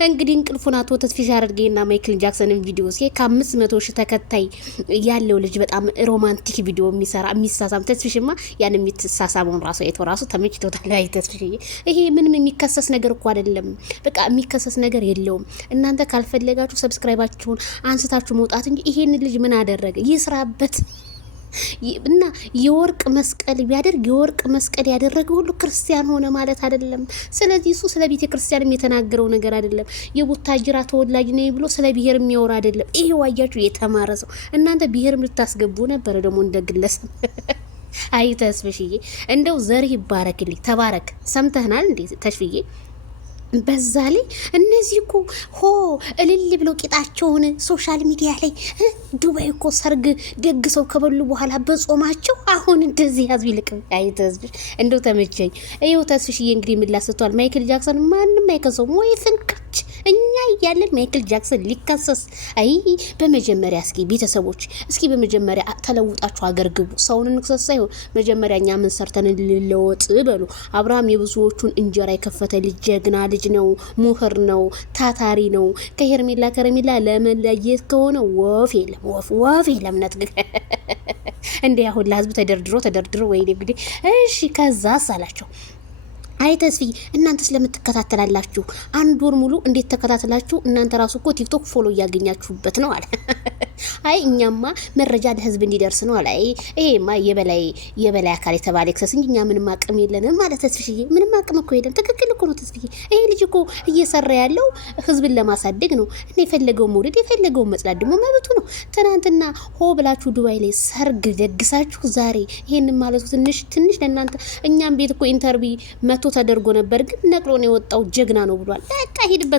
እንግዲህ እንቅልፉን አቶ ተስፊሽ አድርጌና ማይክል ጃክሰንን ቪዲዮ ሲይ ከ500 ሺህ ተከታይ ያለው ልጅ በጣም ሮማንቲክ ቪዲዮ የሚሰራ የሚሳሳም ተስፊሽማ ያን የሚሳሳመውን ራሱ አይቶ ራሱ ተመችቶታል። አይ ተስፊሽ ይሄ ምንም የሚከሰስ ነገር እኮ አይደለም። በቃ የሚከሰስ ነገር የለውም። እናንተ ካልፈለጋችሁ ሰብስክራይባችሁን አንስታችሁ መውጣት እንጂ ይሄን ልጅ ምን አደረገ? ይስራበት እና የወርቅ መስቀል ቢያደርግ የወርቅ መስቀል ያደረገ ሁሉ ክርስቲያን ሆነ ማለት አይደለም። ስለዚህ እሱ ስለ ቤተ ክርስቲያንም የተናገረው ነገር አይደለም። የቡታጅራ ተወላጅ ነኝ ብሎ ስለ ብሔር የሚያወራ አይደለም። ይሄ ዋያችሁ የተማረ ሰው እናንተ ብሔርም ልታስገቡ ነበር ደግሞ እንደግለሰብ አይ ተስፍሽዬ እንደው ዘርህ ይባረክልኝ። ተባረክ። ሰምተህናል እንዴ ተሽፍዬ? በዛ ላይ እነዚህ እኮ እልል ብለው ቂጣቸውን ሶሻል ሚዲያ ላይ ዱባይ እኮ ሰርግ ደግሰው ከበሉ በኋላ በጾማቸው አሁን እንደዚህ ያዝ ይልቅ አይተዝብሽ እንደው ተመቸኝ። ይኸው ተስፍሽዬ እንግዲህ ምላስተዋል። ማይክል ጃክሰን ማንም አይከሰውም ወይ ፍንክች እኛ እያለን ማይክል ጃክሰን ሊከሰስ? አይ በመጀመሪያ እስኪ ቤተሰቦች እስኪ በመጀመሪያ ተለውጣችሁ አገር ግቡ። ሰውን እንክሰስ ሳይሆን መጀመሪያ እኛ ምን ሰርተን ልለወጥ በሉ። አብርሃም የብዙዎቹን እንጀራ የከፈተ ልጅ ጀግና ልጅ ነው፣ ሙህር ነው፣ ታታሪ ነው። ከሄርሜላ ከረሜላ ለመለየት ከሆነ ወፍ የለም ወፍ የለም። ነት እንዴ አሁን ለህዝብ ተደርድሮ ወይ እንግዲህ እሺ ከዛ ሳላቸው አይ ተስፍዬ እናንተ ስለምትከታተላላችሁ አንድ ወር ሙሉ እንዴት ተከታተላችሁ? እናንተ ራሱ እኮ ቲክቶክ ፎሎ እያገኛችሁበት ነው አለ። አይ እኛማ መረጃ ለህዝብ እንዲደርስ ነው አለ። ይሄማ የበላይ አካል የተባለ ክሰስ እንጂ እኛ ምንም አቅም የለንም ማለት ተስፍዬ። ምንም አቅም እኮ የለም። ትክክል እኮ ነው ተስፍዬ። ይሄ ልጅ እኮ እየሰራ ያለው ህዝብን ለማሳደግ ነው። እኔ የፈለገውን መውደድ የፈለገውን መጽላት ደግሞ መብቱ ነው። ትናንትና ብላችሁ ዱባይ ላይ ሰርግ ደግሳችሁ ዛሬ ይሄን ማለቱ ትንሽ ለእናንተ እኛም ቤት እኮ ኢንተርቪው መቶ ተደርጎ ነበር፣ ግን ነቅሎ ነው የወጣው። ጀግና ነው ብሏል። በቃ ሄድበት።